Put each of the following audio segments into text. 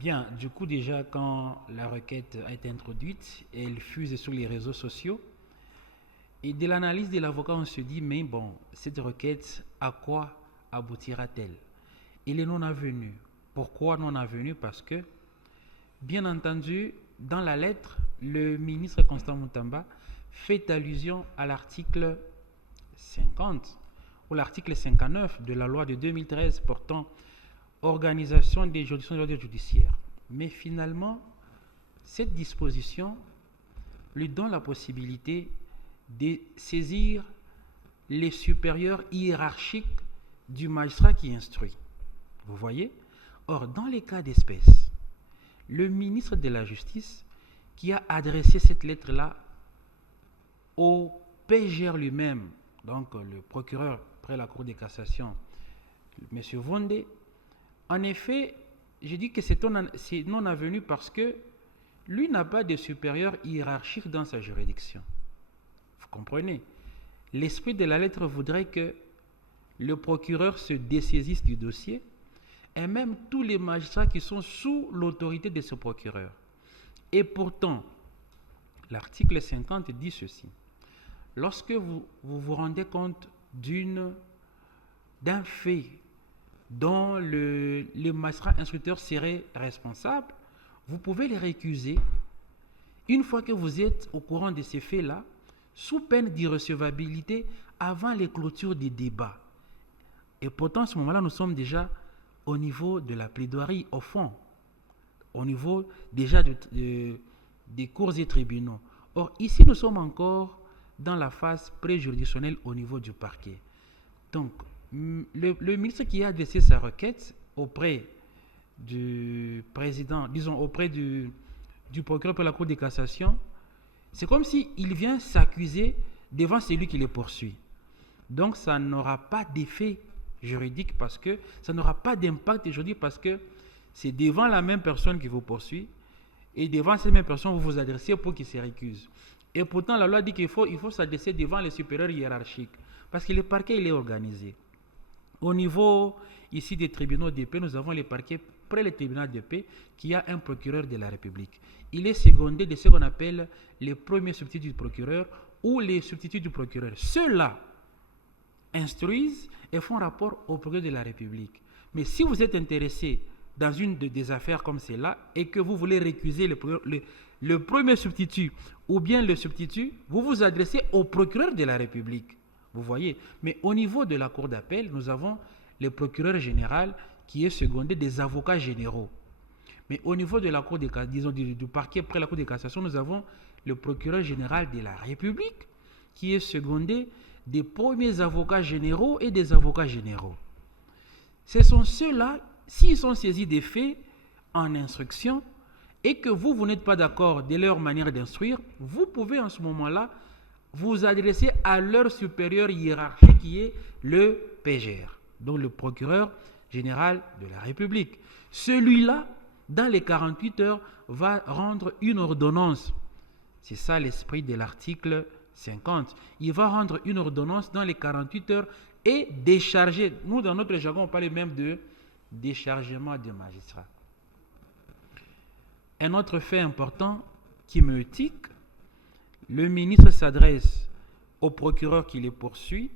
Bien, du coup déjà quand la requête a été introduite, elle fuse sur les réseaux sociaux et de l'analyse de l'avocat on se dit mais bon, cette requête à quoi aboutira-t-elle? Il est non avenu. Pourquoi non avenu? Parce que bien entendu dans la lettre, le ministre Constant Moutamba fait allusion à l'article 50 ou l'article 59 de la loi de 2013 portant organisation des juridictions de l'ordre judiciaire. Mais finalement, cette disposition lui donne la possibilité de saisir les supérieurs hiérarchiques du magistrat qui instruit. Vous voyez? Or, dans les cas d'espèce, le ministre de la Justice qui a adressé cette lettre-là au PGR lui-même, donc le procureur près la Cour de cassation, M. Vondé, en effet, je dis que c'est non avenu parce que lui n'a pas de supérieur hiérarchique dans sa juridiction. Vous comprenez? L'esprit de la lettre voudrait que le procureur se dessaisisse du dossier et même tous les magistrats qui sont sous l'autorité de ce procureur. Et pourtant, l'article 50 dit ceci. Lorsque vous rendez compte d'un fait dont le magistrat instructeur serait responsable, vous pouvez les récuser une fois que vous êtes au courant de ces faits-là, sous peine d'irrecevabilité avant les clôtures des débats. Et pourtant, à ce moment-là, nous sommes déjà au niveau de la plaidoirie, au fond, au niveau déjà des cours et tribunaux. Or, ici, nous sommes encore dans la phase préjuridictionnelle au niveau du parquet. Donc, le ministre qui a adressé sa requête auprès du président, disons auprès du procureur pour la Cour de cassation, c'est comme s'il vient s'accuser devant celui qui le poursuit. Donc, ça n'aura pas d'effet juridique parce que ça n'aura pas d'impact juridique parce que c'est devant la même personne qui vous poursuit et devant cette même personne vous vous adressez pour qu'il se récuse. Et pourtant, la loi dit qu'il faut s'adresser devant les supérieurs hiérarchiques parce que le parquet, il est organisé. Au niveau ici des tribunaux de paix, nous avons les parquets près le tribunal de paix qui a un procureur de la République. Il est secondé de ce qu'on appelle les premiers substituts du procureur ou les substituts du procureur. Ceux-là instruisent et font rapport au procureur de la République. Mais si vous êtes intéressé dans une des affaires comme celle-là et que vous voulez récuser le premier substitut ou bien le substitut, vous vous adressez au procureur de la République. Vous voyez? Mais au niveau de la Cour d'appel, nous avons le procureur général qui est secondé des avocats généraux. Mais au niveau de la Cour disons du parquet près la Cour de cassation, nous avons le procureur général de la République qui est secondé des premiers avocats généraux et des avocats généraux. Ce sont ceux-là, s'ils sont saisis des faits en instruction et que vous n'êtes pas d'accord de leur manière d'instruire, vous pouvez en ce moment-là vous adresser à leur supérieur hiérarchique qui est le PGR, donc le procureur général de la République. Celui-là, dans les 48 heures, va rendre une ordonnance. C'est ça l'esprit de l'article 50. Il va rendre une ordonnance dans les 48 heures et décharger. Nous, dans notre jargon, on parle même de déchargement de magistrat. Un autre fait important qui me tique, le ministre s'adresse au procureur qui les poursuit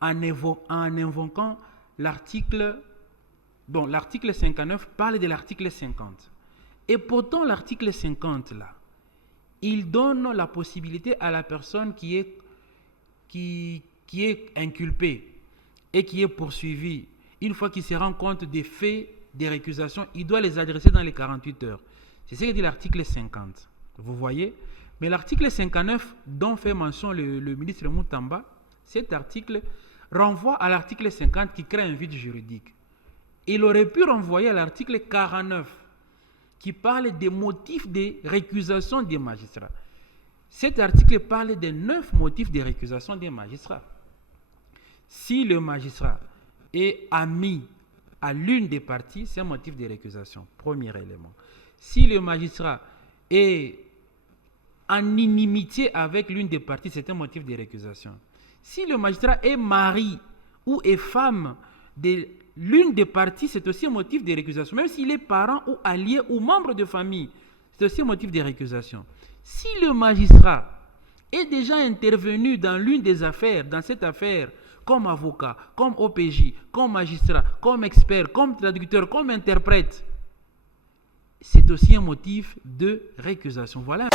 en invoquant l'article. Bon, l'article 59 parle de l'article 50. Et pourtant, l'article 50, là, il donne la possibilité à la personne qui est inculpée et qui est poursuivie, une fois qu'il se rend compte des faits, des récusations, il doit les adresser dans les 48 heures. C'est ce que dit l'article 50. Vous voyez? Mais l'article 59 dont fait mention le ministre Moutamba, cet article renvoie à l'article 50 qui crée un vide juridique. Il aurait pu renvoyer à l'article 49 qui parle des motifs de récusation des magistrats. Cet article parle des 9 motifs de récusation des magistrats. Si le magistrat est ami à l'une des parties, c'est un motif de récusation. Premier élément. Si le magistrat est en inimitié avec l'une des parties, c'est un motif de récusation. Si le magistrat est mari ou est femme de l'une des parties, c'est aussi un motif de récusation. Même s'il est parent ou allié ou membre de famille, c'est aussi un motif de récusation. Si le magistrat est déjà intervenu dans l'une des affaires, dans cette affaire, comme avocat, comme OPJ, comme magistrat, comme expert, comme traducteur, comme interprète, c'est aussi un motif de récusation. Voilà.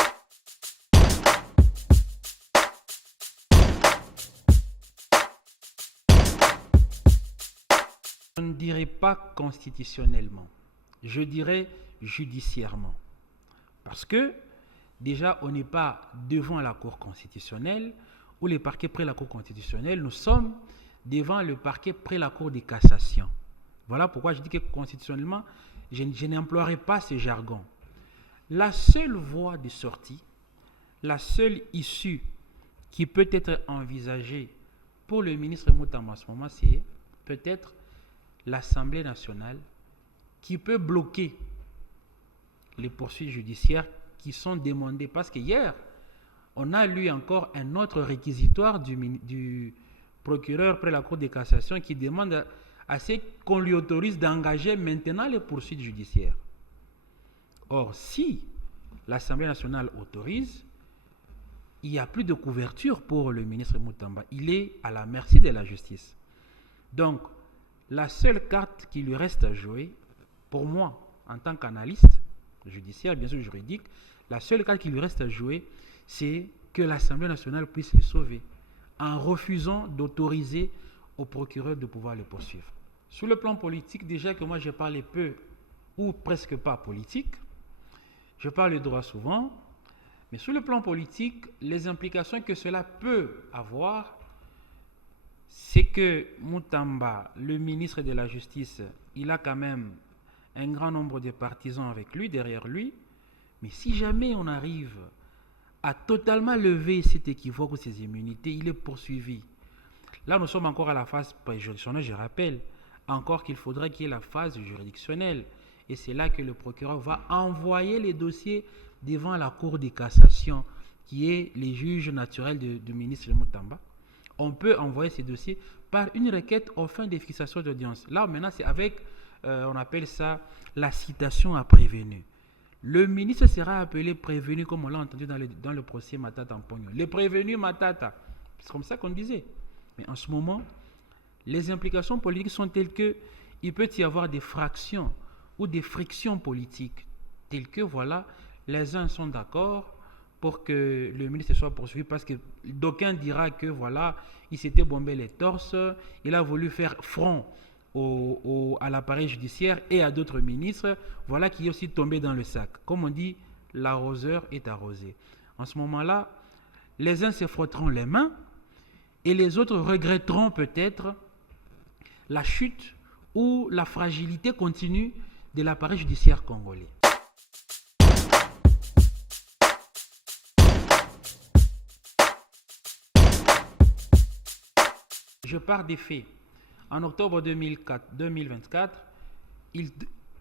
Je ne dirais pas constitutionnellement, je dirais judiciairement. Parce que déjà, on n'est pas devant la Cour constitutionnelle ou le parquet près la Cour constitutionnelle, nous sommes devant le parquet près la Cour de cassation. Voilà pourquoi je dis que constitutionnellement, je n'emploierai pas ce jargon. La seule voie de sortie, la seule issue qui peut être envisagée pour le ministre Moutamba en ce moment, c'est peut-être l'Assemblée nationale qui peut bloquer les poursuites judiciaires qui sont demandées. Parce que hier, on a lu encore un autre réquisitoire du procureur près la Cour de cassation qui demande à ce qu'on lui autorise d'engager maintenant les poursuites judiciaires. Or, si l'Assemblée nationale autorise, il n'y a plus de couverture pour le ministre Moutamba. Il est à la merci de la justice. Donc, la seule carte qui lui reste à jouer, pour moi, en tant qu'analyste judiciaire, bien sûr juridique, la seule carte qui lui reste à jouer, c'est que l'Assemblée nationale puisse le sauver en refusant d'autoriser au procureur de pouvoir le poursuivre. Sur le plan politique, déjà que moi je parle peu ou presque pas politique, je parle droit souvent, mais sur le plan politique, les implications que cela peut avoir, c'est que Moutamba, le ministre de la Justice, il a quand même un grand nombre de partisans avec lui, derrière lui. Mais si jamais on arrive à totalement lever cet équivoque ou ces immunités, il est poursuivi. Là, nous sommes encore à la phase préjuridictionnelle, je rappelle, encore qu'il faudrait qu'il y ait la phase juridictionnelle. Et c'est là que le procureur va envoyer les dossiers devant la Cour de cassation, qui est les juges naturels du ministre Moutamba. On peut envoyer ces dossiers par une requête aux fins de fixation d'audience. Là, maintenant, c'est avec, on appelle ça la citation à prévenu. Le ministre sera appelé prévenu, comme on l'a entendu dans le procès Matata en Pognon. Le prévenu Matata. C'est comme ça qu'on disait. Mais en ce moment, les implications politiques sont telles que il peut y avoir des fractions ou des frictions politiques. Telles que, voilà, les uns sont d'accord pour que le ministre soit poursuivi parce que d'aucuns dira que, voilà, il s'était bombé les torses, il a voulu faire front à l'appareil judiciaire et à d'autres ministres, voilà, qui est aussi tombé dans le sac. Comme on dit, l'arroseur est arrosé. En ce moment-là, les uns se frotteront les mains et les autres regretteront peut-être la chute ou la fragilité continue de l'appareil judiciaire congolais. Je pars des faits. En octobre 2024,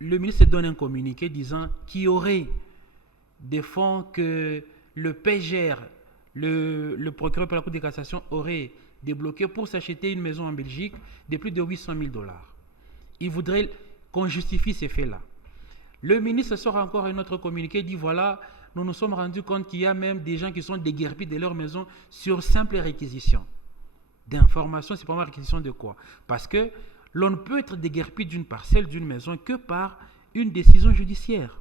le ministre donne un communiqué disant qu'il y aurait des fonds que le PGR, le procureur de la Cour de cassation, aurait débloqués pour s'acheter une maison en Belgique de plus de 800 000 $. Il voudrait qu'on justifie ces faits-là. Le ministre sort encore un autre communiqué et dit voilà, nous nous sommes rendus compte qu'il y a même des gens qui sont déguerpis de leur maison sur simple réquisition d'informations. C'est pas une réquisition de quoi? Parce que l'on ne peut être déguerpi d'une parcelle, d'une maison que par une décision judiciaire.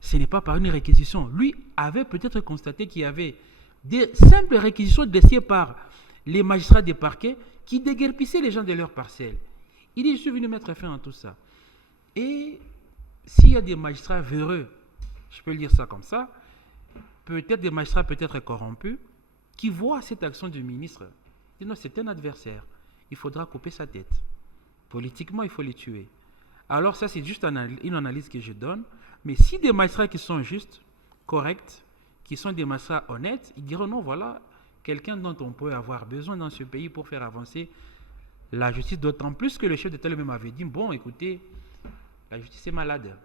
Ce n'est pas par une réquisition. Lui avait peut-être constaté qu'il y avait des simples réquisitions décidées par les magistrats des parquets qui déguerpissaient les gens de leur parcelle. Il dit, je suis venu mettre fin à tout ça. Et s'il y a des magistrats véreux, je peux lire ça comme ça, peut-être des magistrats peut-être corrompus, qui voient cette action du ministre, disent non, c'est un adversaire, il faudra couper sa tête. Politiquement, il faut les tuer. Alors ça, c'est juste une analyse que je donne. Mais si des magistrats qui sont justes, corrects, qui sont des magistrats honnêtes, ils diront non, voilà quelqu'un dont on peut avoir besoin dans ce pays pour faire avancer la justice, d'autant plus que le chef d'État lui-même avait dit, bon, écoutez, la justice est malade.